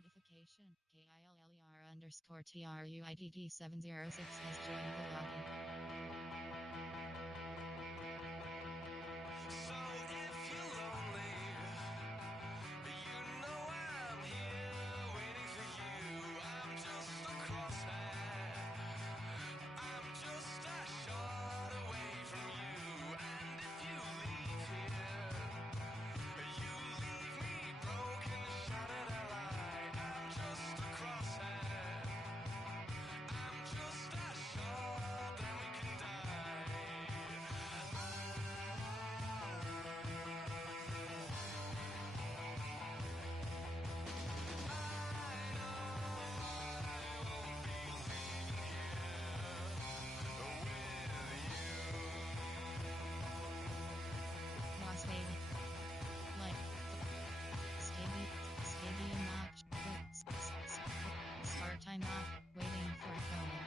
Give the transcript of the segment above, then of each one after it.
Notification. KILLER_TRUIDD706 has joined the lobby. So if you're lonely, you know I'm here waiting for you. I'm just a crosshair. I'm just a shot away from you. And if you leave here, you leave me broken, shattered alive. I'm just a crosshair. I'm just a shot, then we can die. Las Vegas. Like. Stadium match. Start time off. Waiting for phone.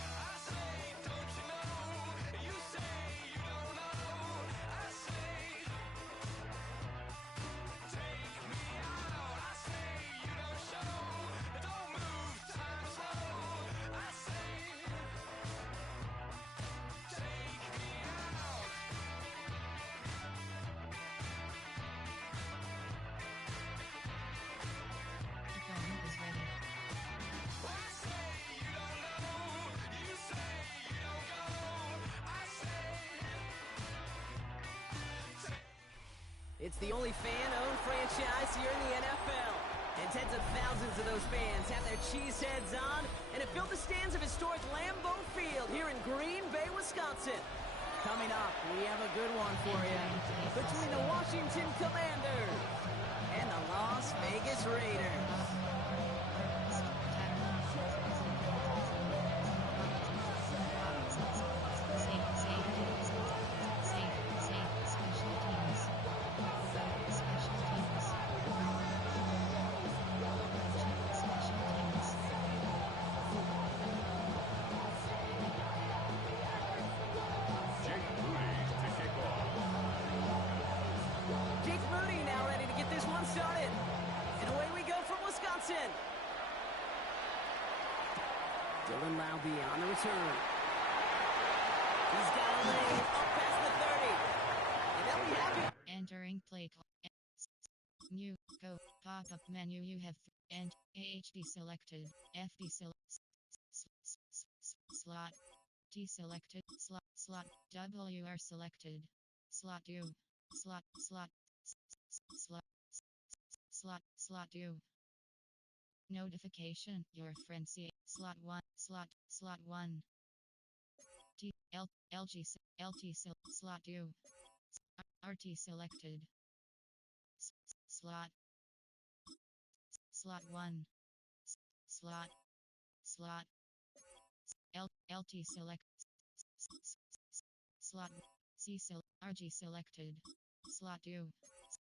I say, don't you know? You say you don't know. I say, take me out. I say you don't show. Don't move, time is slow. I say, take me out. The phone is ready. I say you don't know. You say you don't go. I say, It's the only fan-owned franchise here in the NFL. And tens of thousands of those fans have their cheeseheads on and have filled the stands of historic Lambeau Field here in Green Bay, Wisconsin. Coming up, we have a good one for you. Between the Washington Commanders and the Las Vegas Raiders. Special teams. Special teams. Special teams. Jake Moody to kick off. Jake Moody now ready to get this one started. And away we go from Wisconsin. Dylan Laube on the return. He's got a lane up past the 30. And they'll be happy. Entering play call. New go pop-up menu. You have and AHD selected. FD slot. T selected. Slot. WR selected. Slot U. Slot. Slot U. Notification. Your friend C. Slot 1. Slot 1. T L LG LT slot U. RT selected. Slot 1. Slot LT select. Slot C RG selected. Slot U.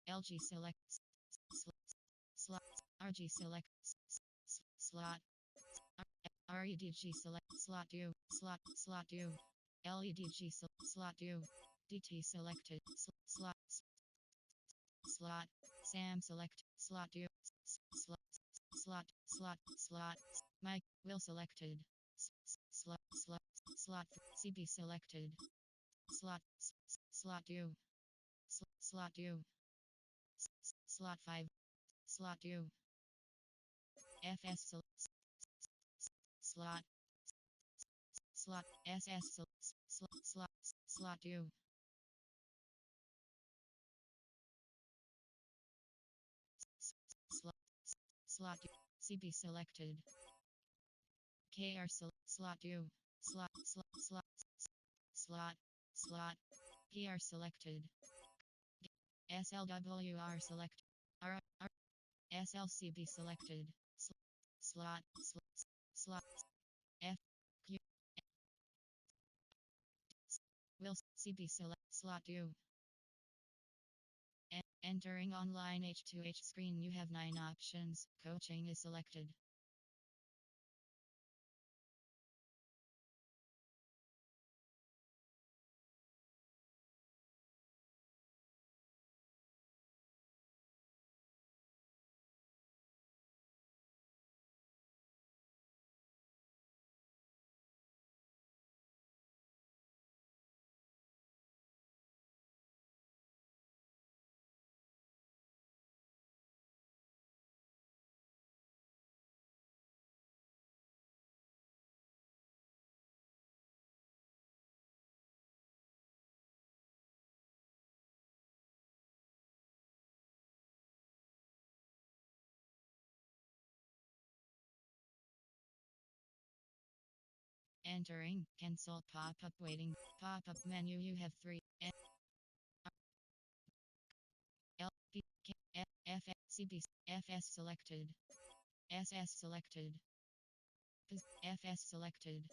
LG select. Slot RG select. Slot REDG select. Slot U. Slot U. LEDG slot U. DT selected. Slot Sam select. Slot U. Slot Mike Will selected. Slot CB selected. Slot U. Slot U. Slot 5. Slot U. FS slot SS slot U. Slot CB selected. KR slot U. Slot PR selected. SLWR select. SLCB selected. Slot F Q Will CB select slot 2. Entering online H2H screen, you have 9 options. Coaching is selected. Entering cancel pop-up waiting pop-up menu, you have 3 L B K F F C B FS selected, SS selected, FS selected,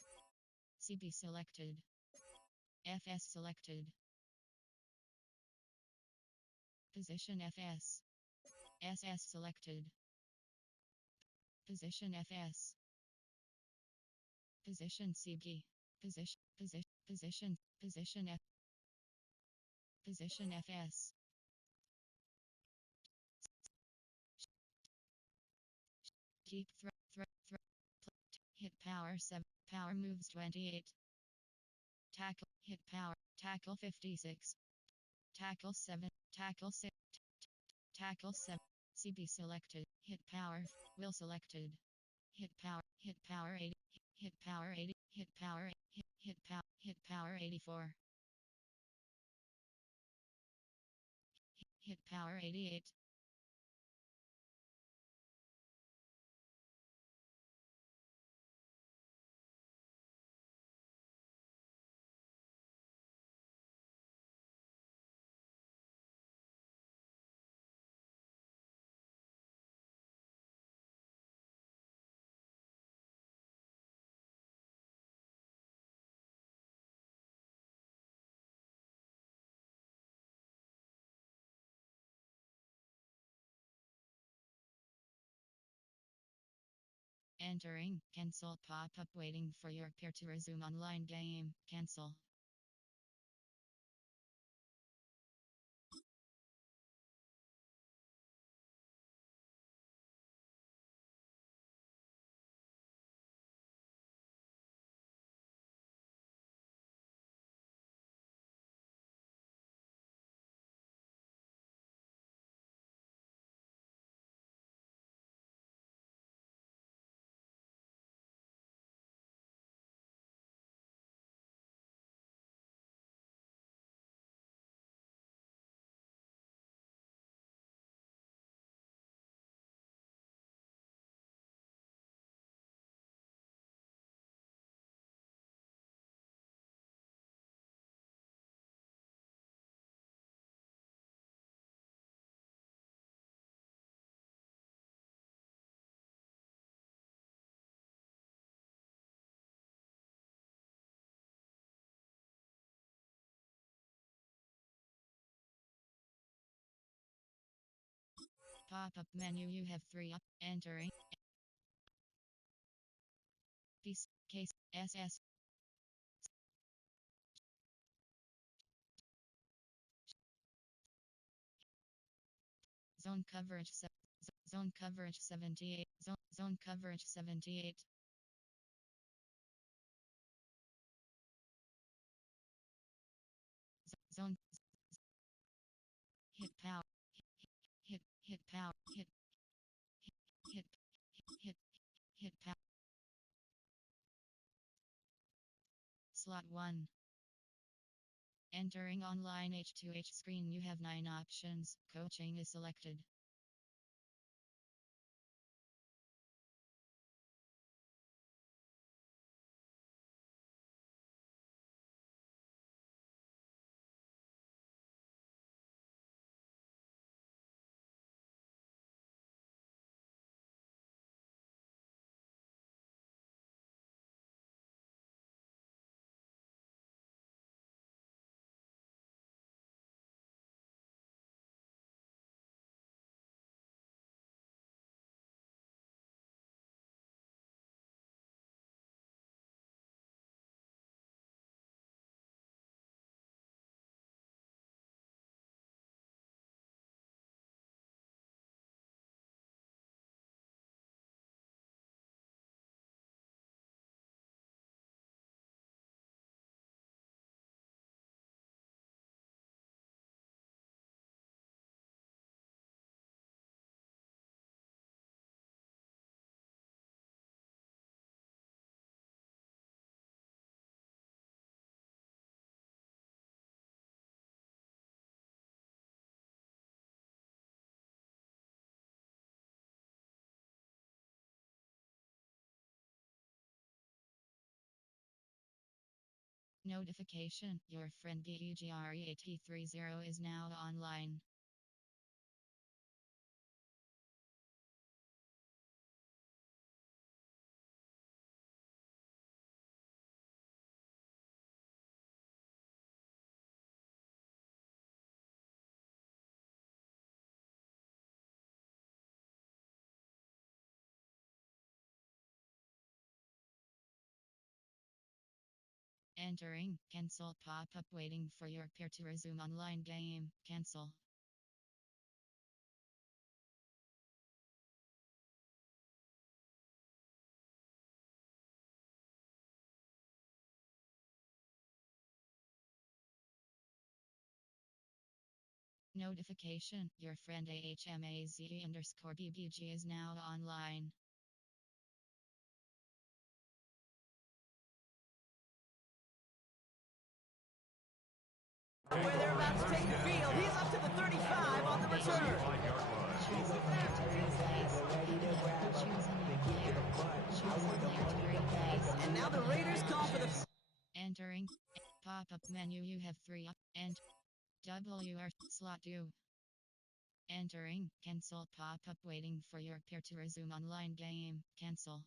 CB selected, FS selected, position FS, SS selected, position FS, position CB, position F, position FS. Keep hit power 7, power moves 28, tackle hit power, tackle 56, tackle 7, tackle 6, tackle 7, CB selected, hit power, will selected, hit power 80, hit power 80, hit power, hit power 84, hit power 88. Entering, cancel pop-up waiting for your peer to resume online game, cancel. Pop-up menu, you have 3 up, entering, piece, case, SS, zone coverage, zone coverage 78, zone coverage 78, zone, hit power, hit power, hit, hit, hit power, slot 1. Entering online H2H screen, you have 9 options, coaching is selected. Notification, your friend GEGREAT30 is now online. Entering, cancel pop-up waiting for your peer to resume online game, cancel. Notification, your friend AHMAZ_BBG is now online. Where they're about to take the field. He's up to the 35 on the return. 5-yard line. Choose a player to replace. Choose a new player. Choose a player to replace. And now the Raiders call for the... Entering. Pop-up menu, you have 3 up and WR slot 2. Entering, cancel pop-up waiting for your peer to resume online game, cancel.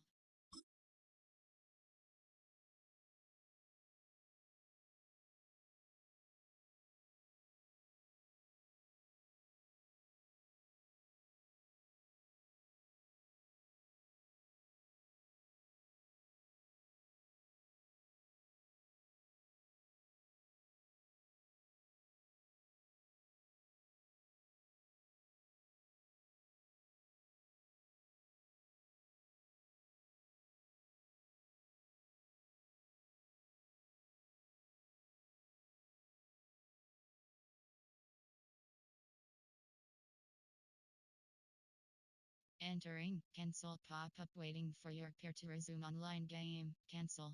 Entering, cancel pop-up waiting for your peer to resume online game, cancel.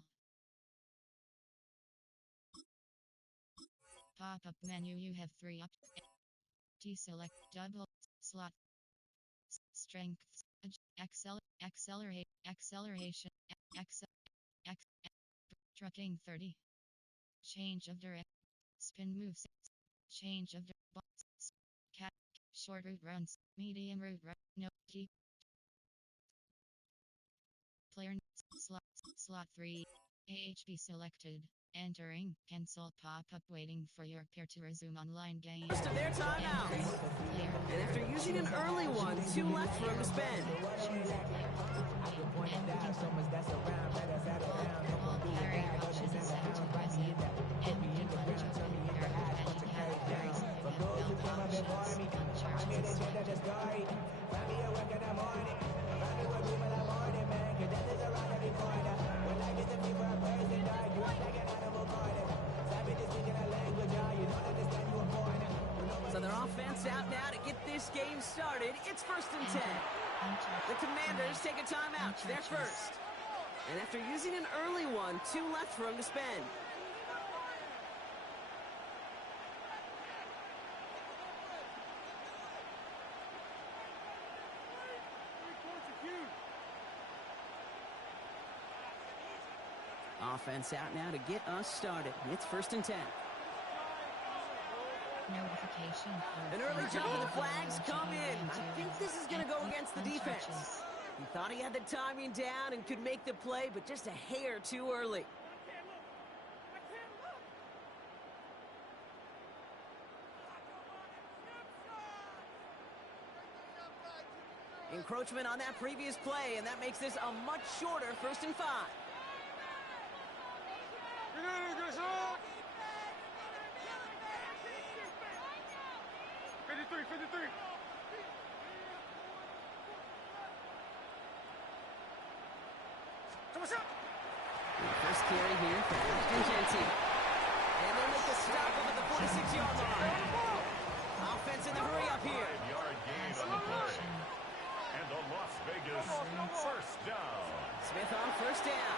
Pop-up menu, you have 3 up. Deselect double slot. Strength, acceleration, trucking 30. Change of direct, spin moves, change of cat, short route runs, medium route run, no key. Player slot 3, AHB selected. Entering, cancel pop-up waiting for your peer to resume online game. Most of their timeouts. And after using an early one, 2 left for him to spend. Carry option is set to present. And begin punch up in your any categories. And belt options. Charges is So their offense out now to get this game started. It's 1st and 10. The Commanders take a timeout. They're first. And after using an early one, 2 left for him to spend. Offense out now to get us started. It's 1st and 10. notification. An early jump of the flags come in. I think this is going to go against the defense. He thought he had the timing down and could make the play, but just a hair too early. Encroachment on that previous play, and that makes this a much shorter 1st and 5. 53. First carry here for Genty. And they make the stop up at the 46-yard line. Offense in the hurry up here. 5-yard gain on the play. And the Las Vegas first down. Smith on 1st down.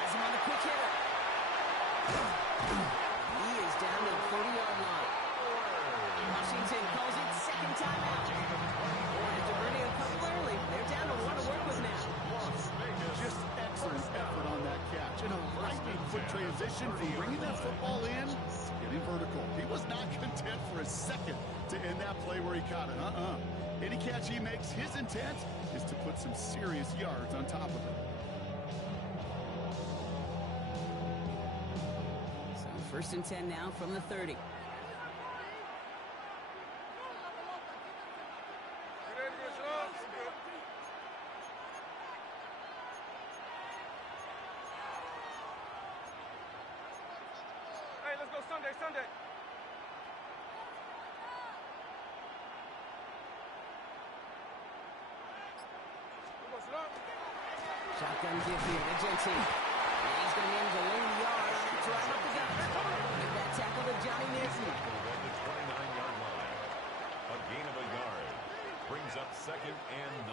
Has him on the quick hitter. He is down to the 40-yard line. Washington calls it 2nd timeout. After burning a couple early, they're down to 1 to work with now. Las Vegas Just excellent effort on that catch. And a lightning transition from bringing that football in to getting vertical. He was not content for a second to end that play where he caught it. Any catch he makes, his intent is to put some serious yards on top of it. So 1st and 10 now from the 30. Hey, let's go Sunday. Shotgun give here to Gentile. And he's going to manage a lone yard on that drive up the gut. Give that tackle to Johnny Nixon. At the 29-yard line. A gain of a yard. Brings up 2nd and 9.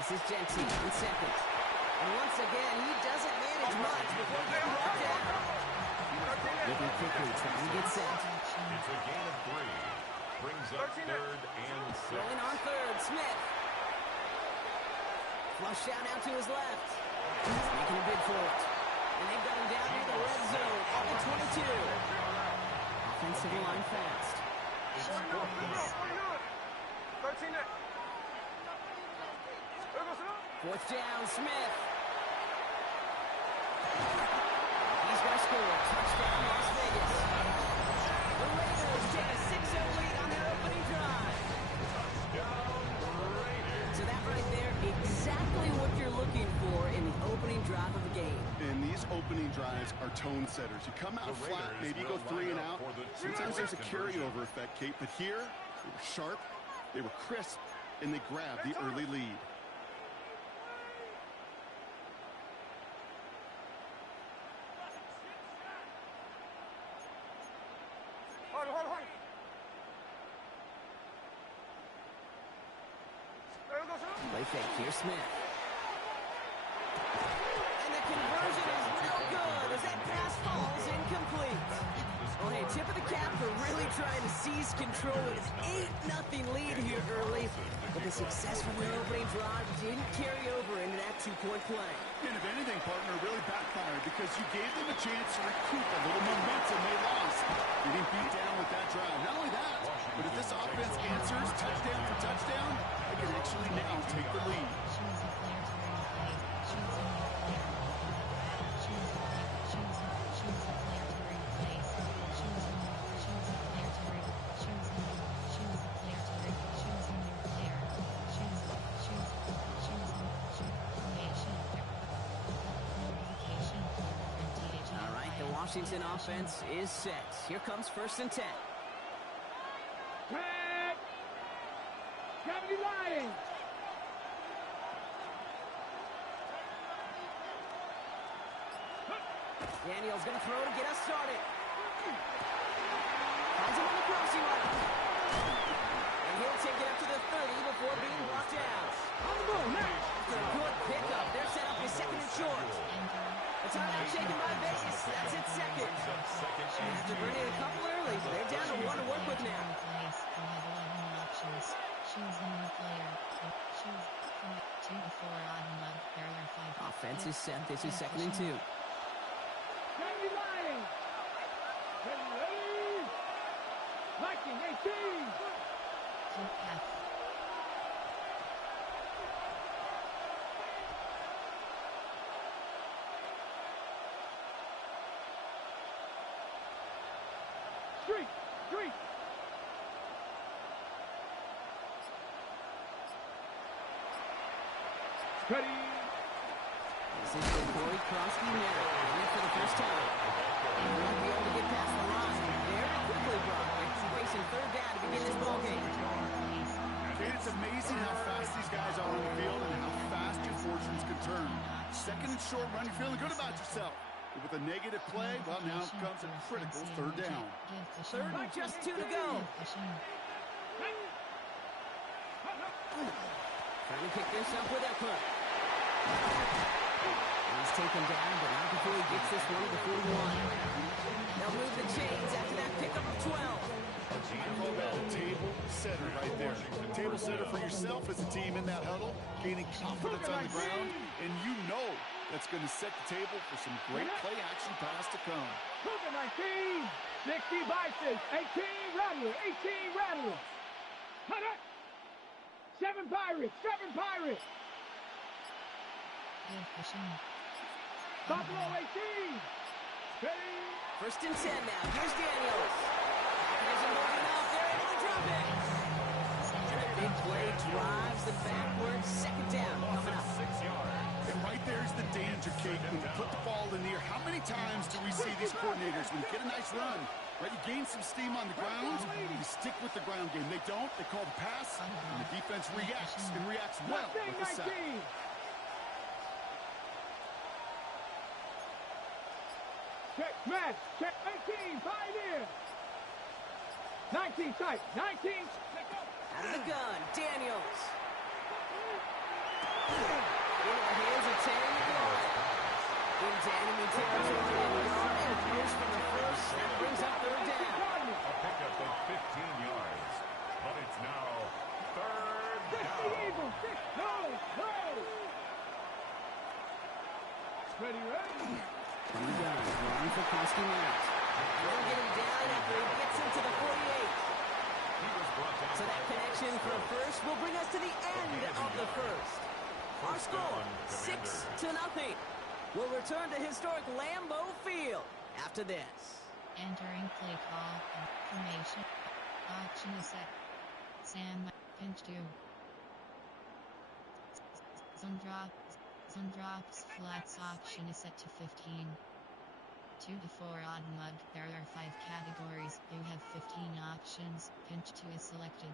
This is Gentile in 2nd. And once again, he doesn't manage much before getting brought down. Looking quickly, trying to get set. It's a gain of 3. Brings up 3rd and 6. Rolling on 3rd, Smith. Flush down out to his left. He's making a bid for it. And they've got him down near the red zone at the 22. Offensive line fast. It's 4th down. 13 next. 4th down, Smith. He's going to score. Touchdown, Las Vegas. The Raiders take a 6-0 lead on their opening drive. So that right there, exactly what you're looking for in the opening drive of the game. And these opening drives are tone setters. You come out flat, maybe you go 3 and out. Sometimes there's a carryover effect, Kate, but here, they were sharp, they were crisp, and they grabbed the early lead. Hold. Play fake here, Smith. And the conversion is no good as that pass falls incomplete. Well, hey, tip of the cap for really trying to seize control of this 8-0 lead here early. But the success from their opening drive didn't carry over into that 2-point play. And if anything, partner, really backfired because you gave them a chance to recoup a little momentum they lost. Getting beat down with that drive. Not only that, but if this offense answers touchdown for touchdown, they can actually now take the lead. Choose a player to replace. Choose a new player. Choose a player to replace. Choose a player to replace. Choose a new player. Choose a new player. Formation. Notification. All right, the Washington offense is set. Here comes 1st and 10. Daniel's going to throw to get us started. Finds him on the crossing line. And he'll take it up to the 30 before being brought down. Good pickup. They're set up for 2nd and short. The timeout taken by Vegas. That's it, 2nd. After bringing a couple early, they're down to 1 to work with now. You have 11 options. Choose a new player. Choose from 2 to 4 odd mud barrier 5. Offense is set. This is 2nd and 2. Click F. This is for Corey Krosky now. In for the first time. He won't be able to get past the line. Very quickly, Brock. Facing 3rd down to begin this ballgame. Kate, it's amazing how fast these guys are on the field and how fast your fortunes can turn. 2nd and short run, you're feeling good about yourself. With a negative play, well, now comes a critical third down. Third and just 2 to go. Trying to pick this up with Eckler. He's taken down, but not before he gets this one to the 41. They'll move the chains after that pickup of 12. I call that a table setter right there. A table setter for yourself as a team in that huddle, gaining confidence on the ground, and you know that's going to set the table for some great play-action pass to come. Cougar 19, 60 Bison, 18 Rattler, 18 Rattler. Cut it. 7 Pirates, 7 Pirates. Buffalo 18. Ready. First and 10 now. Here's Daniels. Isn't moving off. They're able to drop it. And a big play drives them backwards. Second down coming up. 6 yards. And right there's the danger, Kate. When you put the ball in the air, how many times do we see these coordinators, when you get a nice run, right, you gain some steam on the ground, you stick with the ground game. They don't. They call the pass, and the defense reacts, and reacts well with the sack. Check, smash, check, 18, Pioneer. 19 tight, 19. Out of the gun, Daniels. In the hands of Terry McLaurin. Into enemy territory, and McLaurin appears from the first. That brings up third down. A pickup of 15 yards. But it's now third down. Eagles, 6, no. Ready, ready. From the gun, run for Kosky Merritt. They'll get him down after he gets into the 48. He was brought down. So that connection for a first will bring us to the end of the first. Our score, 6-0. We'll return to historic Lambeau Field after this. Entering play call and formation. Option is set. Sam pinch 2. Zone drops flats option is set to 15. 2 to 4 odd mug. There are 5 categories. You have 15 options. Pinch 2 is selected.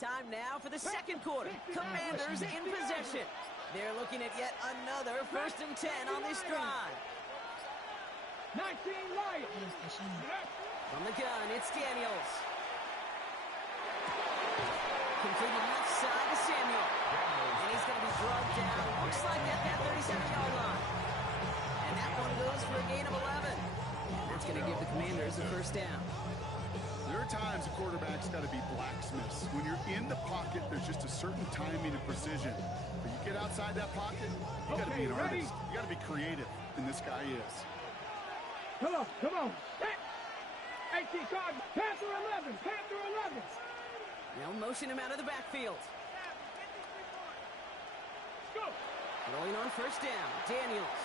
Time now for the second quarter. Commanders in possession. They're looking at yet another 1st and 10 on this drive. 19 Lions. From the gun, it's Daniels. Completed left side to Samuel. And he's going to be drugged down. Looks like at that 37-yard line. And that one goes for a gain of 11. That's going to give the Commanders a first down. There are times a quarterback's got to be blacksmiths. When you're in the pocket, there's just a certain timing and precision. But you get outside that pocket, you got to be an artist. You got to be creative, and this guy is. Come on. 18 card, Panther 11, Panther 11. They'll motion him out of the backfield. Go. Rolling on first down, Daniels.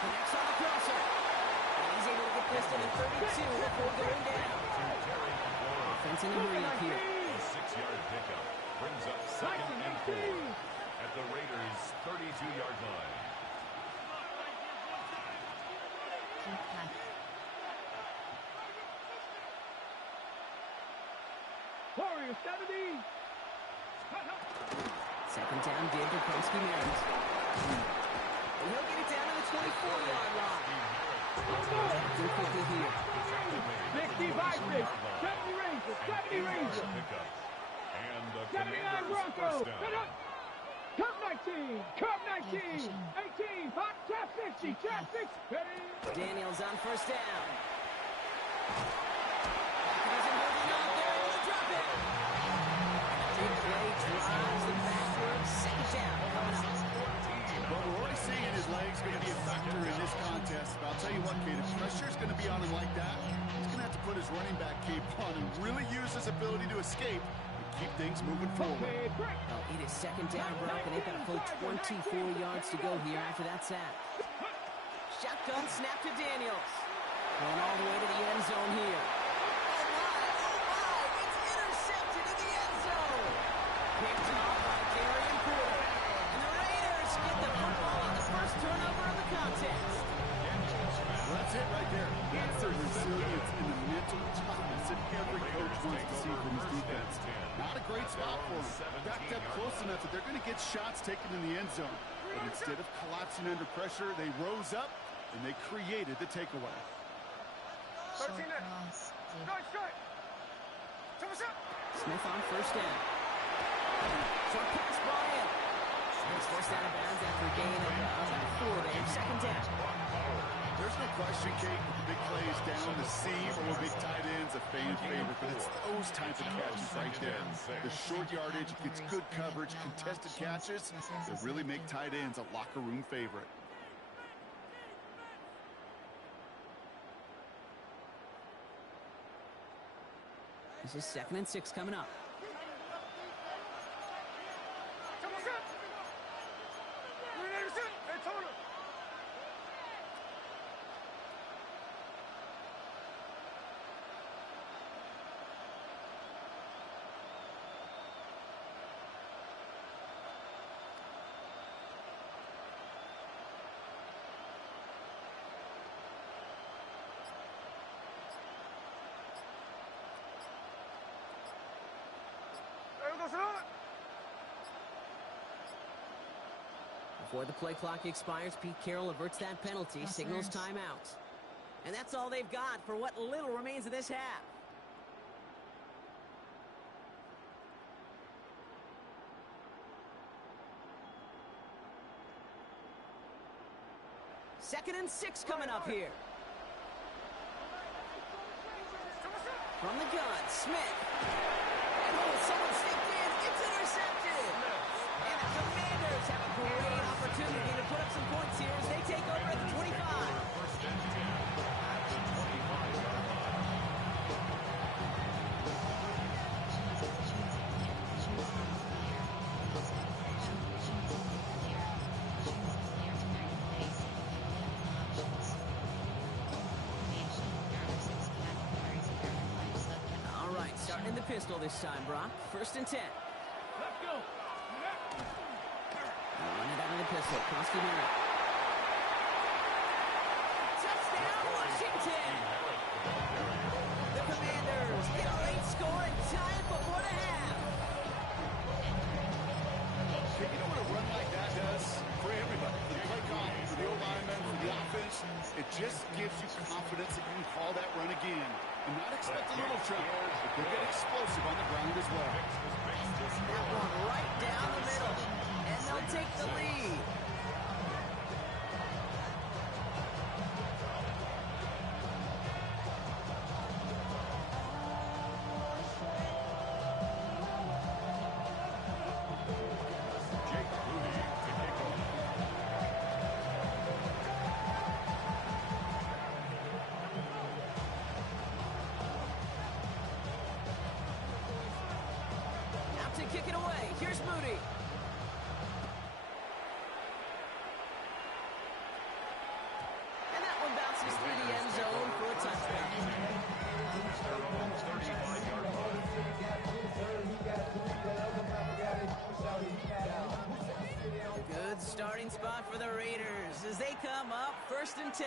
Connects on the crosser. And he's able to get this to the 32 before going down. Offense in the hurry up here. A 6-yard pickup brings up 2nd and 4 at the Raiders' 32-yard line. Keep back. Warriors 70. Second down, give to Kosky Merritt. And he'll get it down to the 24-yard line. Go quickly here. 65, 70 Rangers, 70 Rangers. Pickup. And the 79 Commanders' Broncos. first down. Cup 19, Cup 19, 18, Pop, Trap 60, Trap 6, ready. Daniels on first down. Isn't holding on there, able to drop it. Big play drives them backwards. Second down coming up. Well, we're already seeing his legs going to be a factor in this contest. But I'll tell you what, Kate, if pressure's going to be on him like that, he's going to have to put his running back cape on and really use his ability to escape and keep things moving forward. Okay, break. It is second down, Brock, and they've got a full 24 yards to go here after that sack. Shotgun snap to Daniels. Going all the way to the end zone here. Oh my, it's intercepted in the end zone. Picked off by Darian Porter. And the Raiders get the football on the first turnover of the contest. Well, that's it right there. That's their resilience in the mental spot for them. Backed up close enough that they're going to get shots taken in the end zone. But instead of collapsing under pressure, they rose up and they created the takeaway. Short cross. Smith on first down. Short pass ball in. Smith's forced out of bounds after a gain of 4 there. Second down. There's no question, Kate, with the big plays down the seam or big tight ends, a fan favorite, but it's those types of catches right there. The short yardage, gets good coverage, contested catches that really make tight ends a locker room favorite. This is 2nd and 6 coming up. Before the play clock expires, Pete Carroll averts that penalty, signals timeout. And that's all they've got for what little remains of this half. Second and 6 coming up here. From the gun, Smith. And someone stepped in. It's intercepted. And the Commanders have a great opportunity to put up some points here as they take over at the 25. All right, starting in the pistol this time, Brock. 1st and 10. Let's go. Run it out of the pistol. Koski Miller. Touchdown, Washington! The Commanders get a late score and tie it before the half. You know what a run like that does for everybody? For the play call, for the O-lineman, for the offense. It just gives you confidence that you can call that run again. And not expect a little trouble, but they'll get explosive on the ground as well. That one right down the middle. And they'll take the lead. Jake Moody to kick off. Out to kick it away. Here's Moody. And that one bounces through the end zone for a touchdown. Their own 35-yard line. Good starting spot for the Raiders as they come up 1st and 10.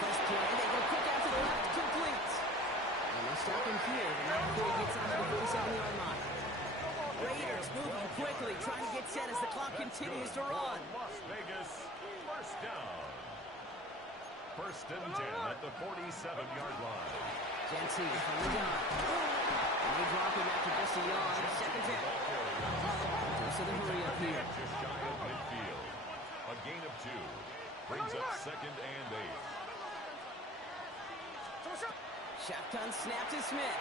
First play, they go quick out to the left, complete. And they stop him here, but not before he gets onto the 47-yard line. Raiders moving quickly, trying to get set as the clock continues to run. Las Vegas, first down. 1st and 10 at the 47-yard line. Genty from the gun. And they drop him after just a yard. 2nd down. Dose of the hurry up here. Just shy of midfield. A gain of 2. Brings up 2nd and 8. Shotgun snap to Smith.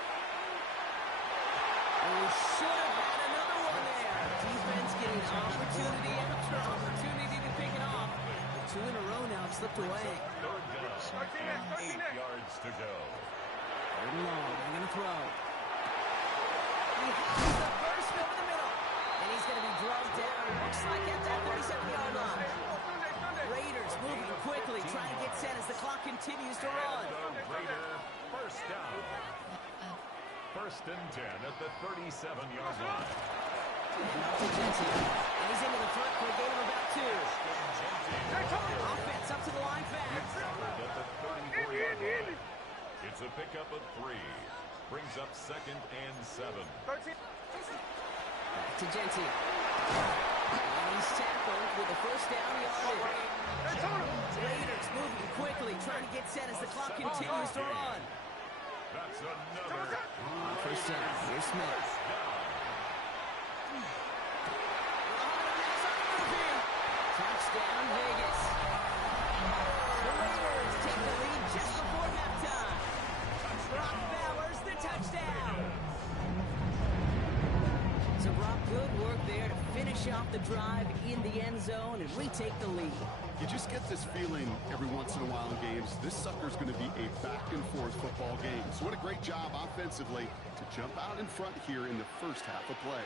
Oh, should have had another one there. Defense getting opportunity after opportunity to pick it off. The 2 in a row now have slipped away. 3rd down. 8 yards to go. 3rd and long. They're going to throw. He has the burst over the middle. And he's going to be drugged down. Looks like at that 37-yard line. Raiders moving quickly, trying to get set as the clock continues to run. The Raider, first down. 1st and 10 at the 37-yard line. And off to Jensen. And he's into the front for a gain of about 2. Offense up to the line fast. At the 34-yard line. It's a pickup of 3. Brings up 2nd and 7. Back to Jensen. And he's tackled with a first down yardage. Raiders moving quickly, trying to get set as the clock continues to run. That's another First down. Here's Smith. Touchdown, Vegas. The Raiders take the lead just before halftime. Brock Bowers, the touchdown. So Brock, good work there to finish off the drive in the end zone, and we take the lead. You just get this feeling every once in a while in games. This sucker's going to be a back-and-forth football game. So what a great job offensively to jump out in front here in the first half of play.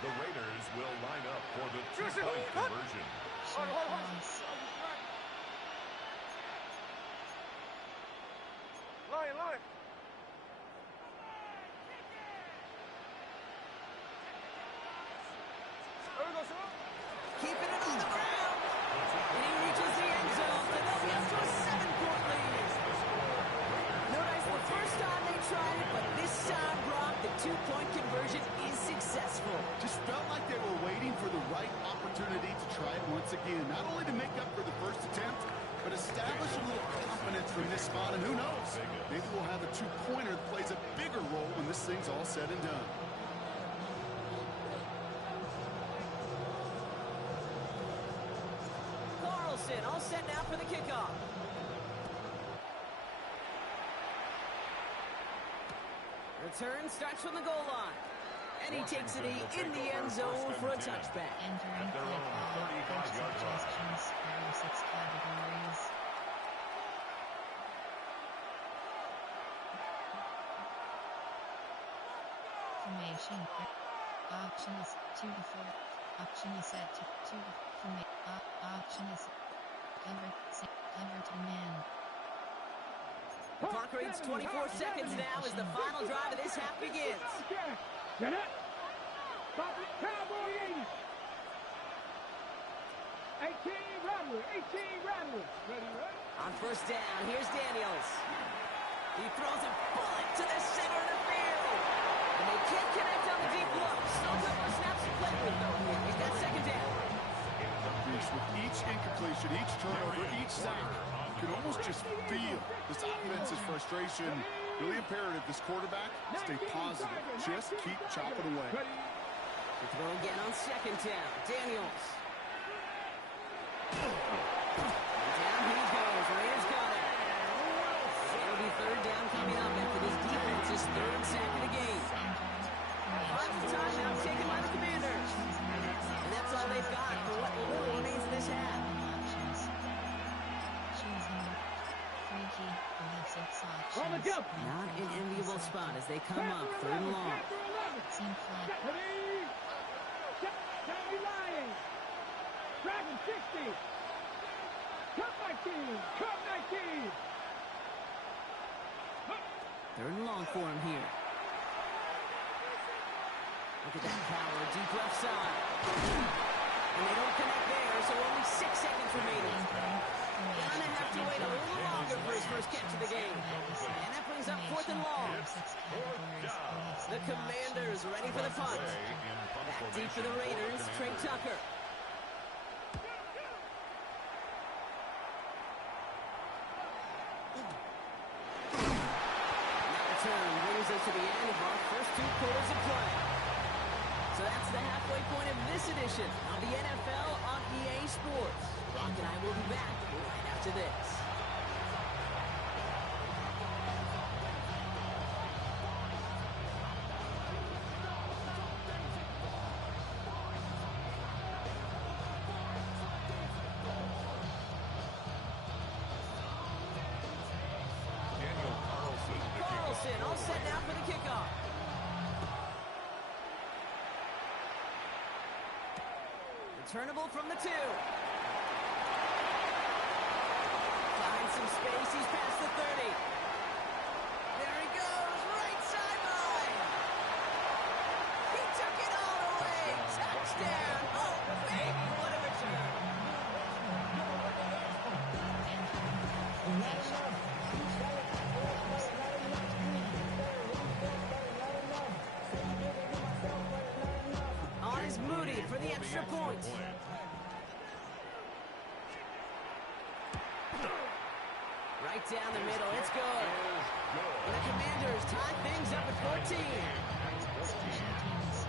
The Raiders will line up for the 2-point conversion. Short pass. Line. Keeping it on the ground. And he reaches the end zone to help us to a 7-point lead. Notice the first time they tried it, but this time, Brock, the 2-point conversion is successful. Just felt like they were waiting for the right opportunity to try it once again. Not only to make up for the first attempt, but establish a little confidence from this spot. And who knows? Maybe we'll have a 2-pointer that plays a bigger role when this thing's all said and done. Carlson all set now for the kickoff. Return starts from the goal line. And he takes it in the end zone for a touchback. Entering At their play own call. 35-yard line. Suggestions. There are 6 categories. Formation. Option is 2 to 4. Option is set to 2 to 4. Option is cover to man. The clock reads 24 seconds now as the final drive of this half begins. Get it. Cowboy 80. 18 Rattler. Ready? On first down, here's Daniels. He throws a bullet to the center of the field. And they can't connect on the deep look. Still a couple of snaps to play with, though. He's got second down. With each incompletion, each turnover, each sack, you can almost just feel this offense's frustration. Really imperative, this quarterback, stay positive. Just keep chopping away. The throw again on second down. Daniels. Down he goes. Raiders got it. It'll be third down coming up after this defense's third sack of the game. Lots of time now taken by the Commanders. And that's all they've got for what little remains of this half. Options. Choosing. Free key. We have 6 options. On the jump. Not an enviable spot as they come up third and long. Seam flat. Ready. Tommy Lying. Dragon 60. Cup 19. Third and long for him here. Look at that power, deep left side. And they don't connect there, so only 6 seconds remaining. Gonna have to wait a little longer for his first catch of the game. And that brings up fourth and long. The Commanders ready for the punt. Back deep for the Raiders, Trey Tucker. That return brings us to the end of our first 2 quarters of play. So that's the halfway point of this edition of the NFL on EA Sports. Brock and I will be back right after this. Daniel Carlson, the kickoff. Carlson all set now for the kickoff. Returnable from the 2. Finds some space. He's past the 30. There he goes. Right sideline. He took it all the way. extra point. Right down the middle, it's good. And the Commanders tie things up at 14. Special teams.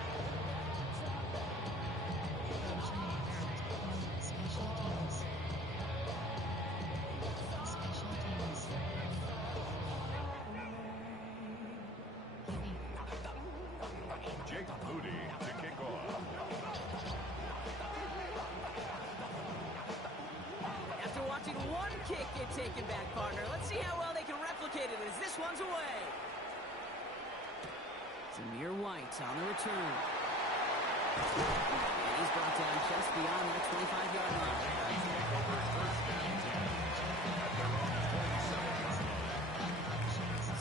Coaching alert. Special teams. Special teams. Jake Moody to kick off. After watching one kick get taken back, partner, let's see how well they can replicate it as this one's away. Zamir White on the return. And he's brought down just beyond that 25-yard line.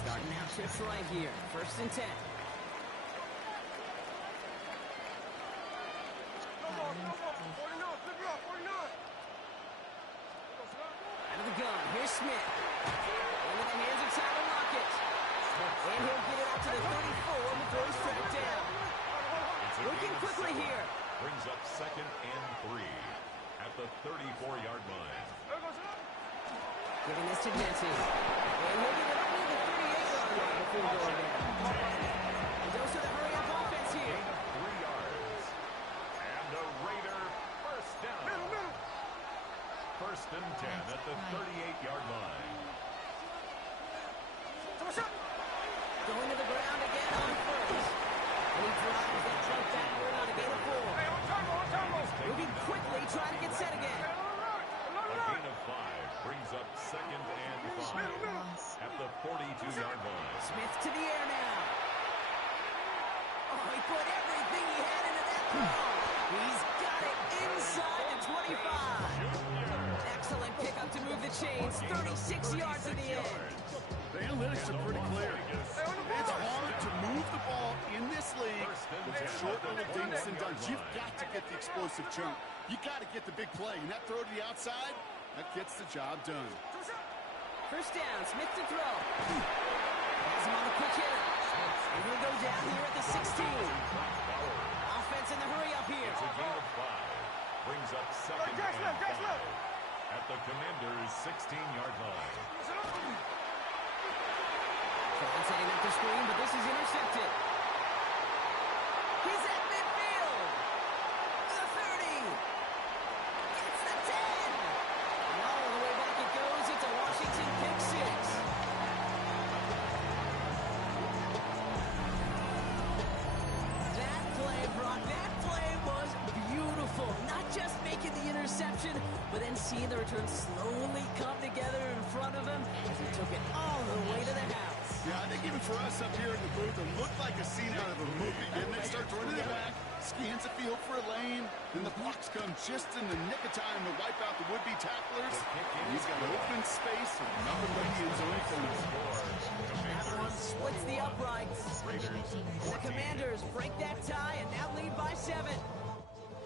Starting out trips right here. 1st and 10. Out of the gun, here's Smith. Into the hands of Tyler Lockett. And he'll get it out to the 34 before he's tracked down. Looking quickly here. Brings up 2nd and 3 at the 34-yard line. Giving this to Jensen. And he'll get it up near the 38-yard line before going down. And dose of the hurry-up offense here. Gain of 3 yards. And a Raider first down. 1st and 10 at the 38-yard line. Going to the ground again on 1st. And he drives that truck backward on a gain of 4. Moving quickly, trying to get set again. A gain of 5 brings up 2nd and 5 Loss. at the 42-yard line. Smith to the air now. Oh, he put everything he had into that throw. He's got it inside the 25. Excellent pickup to move the chains. 36 yards in the end. The analytics are pretty clear. It's hard to move the ball in this league with short little dinks and dunks. You've got to get the explosive chunk. You got to get the big play. And that throw to the outside, that gets the job done. 1st down, Smith to throw. Has him on the quick hitter. And he'll go down here at the 16. Offense in the hurry up here. It's a gain of 5. Brings up 2nd and 5 at the Commanders' 16-yard line. Trying setting up the screen, but this is intercepted. He's at midfield. The 30. It's the 10. And all the way back it goes. It's a Washington pick 6. That play, Brock, that play was beautiful. Not just making the interception, but then seeing the return slowly come together in front of him as he took it all the way to the house. Yeah, I think even for us up here in the booth, it looked like a scene out of a movie. Didn't it? Starts running it back, scans the field for a lane, then the blocks come just in the nick of time to wipe out the would-be tacklers. And he's got open space and nothing but the end zone for him. That one splits the uprights. Special teams. The Commanders break that tie and now lead by 7.